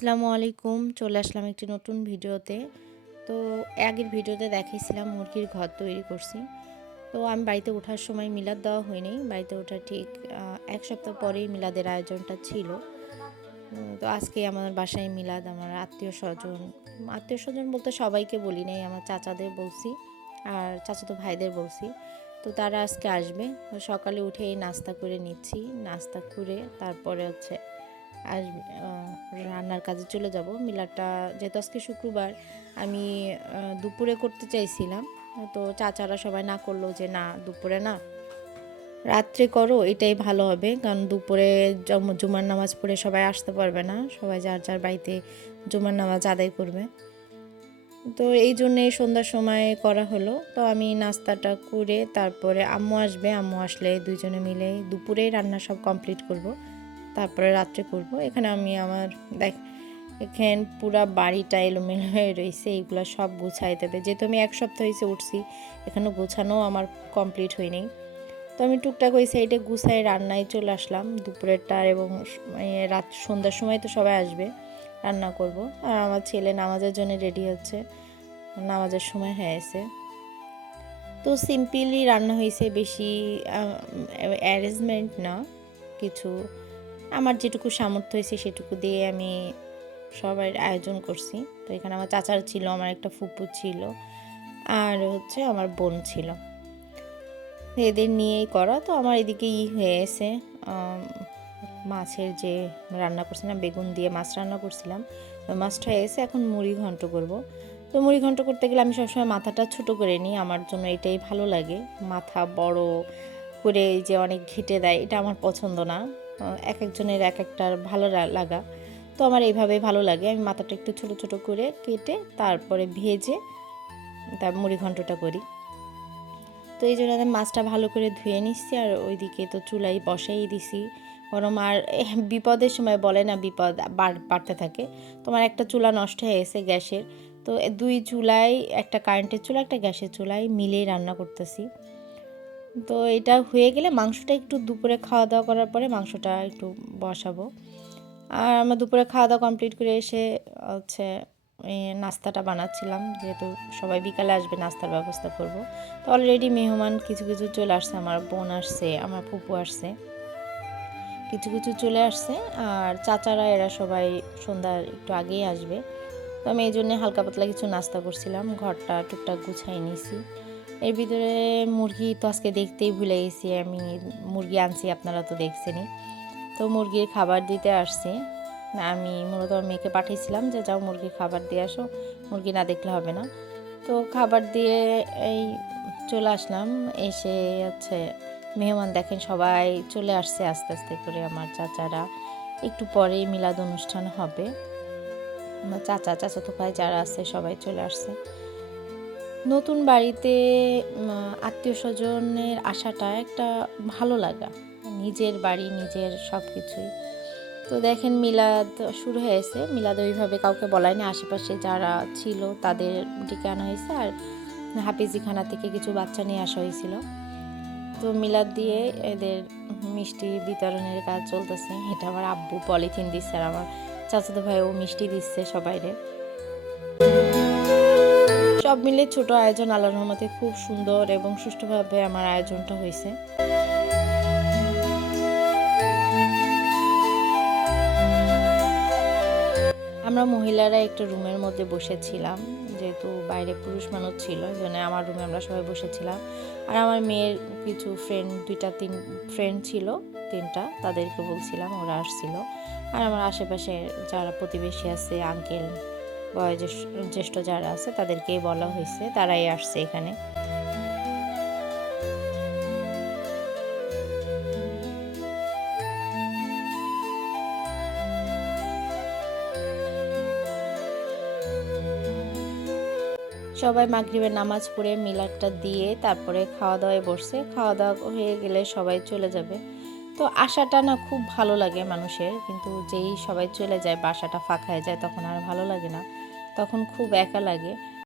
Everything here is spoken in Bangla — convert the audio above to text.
আসসালামু আলাইকুম। চলে আসলাম একটি নতুন ভিডিওতে। তো আগের ভিডিওতে দেখাইছিলাম মুরগির ঘর তৈরি করছি। তো আমি বাড়িতে ওঠার সময় মিলাদ দেওয়া হয়নি। বাড়িতে ওঠার ঠিক ১ সপ্তাহ পরেই মিলাদের আয়োজনটা ছিল। তো আজকে আমার বাসায় মিলাদ, আমার আত্মীয়স্বজন বলতে সবাইকে বলি নাই, আমার চাচাদের বলছি আর চাচাতো ভাইদের বলছি। তো তারা আজকে আসবে। সকালে উঠেই নাস্তা করে নিচ্ছি। নাস্তা করে তারপরে হচ্ছে আর রান্নার কাজে চলে যাব। মিলাদটা যেহেতু আজকে শুক্রবার, আমি দুপুরে করতে চাইছিলাম। তো চাচারা সবাই না করলো, যে না দুপুরে না, রাত্রে করো, এটাই ভালো হবে। কারণ দুপুরে জুমার নামাজ পড়ে সবাই আসতে পারবে না, সবাই যার যার বাড়িতে জুমার নামাজ আদায় করবে। তো এই জন্যে সন্ধ্যার সময় করা হলো। তো আমি নাস্তাটা করে তারপরে আম্মু আসবে, আম্মু আসলে দুইজনে মিলে দুপুরে রান্না সব কমপ্লিট করব, তারপরে রাত্রে করব। এখানে আমি আমার এখানে পুরা বাড়িটা এলোমেলো হয়ে রয়েছে, এইগুলো সব গুছাই দেবে। যেহেতু আমি 1 সপ্তাহ হয়েছে উঠছি, এখানে গোছানো আমার কমপ্লিট হয়নি। তো আমি টুকটাক ওই সাইডে গুছাই রান্নায় চলে আসলাম দুপুরেরটার, এবং রাত সন্ধ্যার সময় তো সবাই আসবে, রান্না করব। আর আমার ছেলে নামাজের জন্য রেডি হচ্ছে, নামাজের সময় হয়েছে। তো সিম্পলি রান্না হয়েছে, বেশি অ্যারেঞ্জমেন্ট না, কিছু আমার যেটুকু সামর্থ্য হয়েছে সেটুকু দিয়ে আমি সবাই আয়োজন করছি। তো এখানে আমার চাচার ছিল, আমার একটা ফুপু ছিল, আর হচ্ছে আমার বোন ছিল, এদের নিয়েই করা। তো আমার এদিকে হয়ে এসে মাছের যে রান্না করছিলাম, বেগুন দিয়ে মাছ রান্না করছিলাম, ওই মাছটা এসে এখন মুড়ি ঘন্ট করব। তো মুড়ি ঘন্ট করতে গেলে আমি সবসময় মাথাটা ছোট করে নিই, আমার জন্য এটাই ভালো লাগে। মাথা বড় করে যে অনেক ঘেটে দেয়, এটা আমার পছন্দ না। এক একজনের এক একটার ভালো লাগা। তো আমার এইভাবেই ভালো লাগে। আমি মাথাটা একটু ছোট ছোট করে কেটে তারপরে ভেজে তার মুড়ি ঘন্টটা করি। তো এই জন্য আমি মাছটা ভালো করে ধুয়ে নিচ্ছি, আর ওইদিকে তো চুলাই বসাই দিছি গরম। আর বিপদের সময় বলে না, বিপদ বাড়তে থাকে। তোমার একটা চুলা নষ্ট হয়ে গেছে গ্যাসের, তো 2 চুলায়, একটা কারেন্টের চুলা একটা গ্যাসের চুলায় মিলেই রান্না করতেছি। তো এটা হয়ে গেলে মাংসটা একটু দুপুরে খাওয়া দাওয়া করার পরে মাংসটা একটু বসাবো। আর আমরা দুপুরে খাওয়া দাওয়া কমপ্লিট করে এসে হচ্ছে নাস্তাটা বানাচ্ছিলাম, যেহেতু সবাই বিকালে আসবে, নাস্তার ব্যবস্থা করব। তো অলরেডি মেহমান কিছু কিছু চলে আসছে, আমার বোন আসছে, আমার ফুপু আসছে, কিছু কিছু চলে আসছে। আর চাচারা এরা সবাই সন্ধ্যার একটু আগেই আসবে। তো আমি এই জন্যে হালকা পাতলা কিছু নাস্তা করছিলাম, ঘরটা টুকটাক গুছাই নিয়েছি। এর ভিতরে মুরগি তো আজকে দেখতেই ভুলে গেছি, আমি মুরগি আনছি, আপনারা তো দেখছেনই। তো মুরগির খাবার দিতে আসছি। আমি মূলত আমার মেয়েকে পাঠিয়েছিলাম যে যাও মুরগির খাবার দিয়ে আসো, মুরগি না দেখলে হবে না। তো খাবার দিয়ে এই চলে আসলাম। এসে হচ্ছে মেহমান দেখেন সবাই চলে আসছে আস্তে আস্তে করে, আমার চাচারা। একটু পরেই মিলাদ অনুষ্ঠান হবে, আমার চাচাতো ভাই যারা আছে সবাই চলে আসছে। নতুন বাড়িতে আত্মীয় স্বজনের আসাটা একটা ভালো লাগা, নিজের বাড়ি নিজের সব কিছুই। তো দেখেন মিলাদ শুরু হয়েছে, মিলাদ ওইভাবে কাউকে বলায়নি, আশেপাশে যারা ছিল তাদের ডেকে আনা হয়েছে, আর হাফিজিখানা থেকে কিছু বাচ্চা নিয়ে আসা হয়েছিল। তো মিলাদ দিয়ে এদের মিষ্টি বিতরণের কাজ চলতেছে। এটা আমার আব্বু পলিথিন দিচ্ছে, আর আমার চাচাতো ভাইও মিষ্টি দিচ্ছে সবাইরে। সব মিলে ছোট আয়োজন, আল্লাহর রহমতে খুব সুন্দর এবং সুষ্ঠুভাবে আমার আয়োজনটা হয়েছে। আমরা মহিলারা একটা রুমের মধ্যে বসেছিলাম, যেহেতু বাইরে পুরুষ মানুষ ছিল, এই জন্য আমার রুমে আমরা সবাই বসেছিলাম। আর আমার মেয়ের কিছু ফ্রেন্ড, 2-3 ফ্রেন্ড ছিল, 3টা, তাদেরকে বলছিলাম, ওরা আসছিল। আর আমার আশেপাশে যারা প্রতিবেশী আছে, আঙ্কেল, জ্যেষ্ঠ যারা আছে তাদেরকেই বলা হয়েছে, তারাই আসছে এখানে। সবাই মাগরিবের নামাজ পড়ে মিলাদটা দিয়ে তারপরে খাওয়া দাওয়ায় বসছে। খাওয়া দাওয়া হয়ে গেলে সবাই চলে যাবে। তো আশাটা না খুব ভালো লাগে মানুষের, কিন্তু যেই সবাই চলে যায়, বাসাটা ফাঁকা হয়ে যায়, তখন আর ভালো লাগে না, তখন খুব একা লাগে।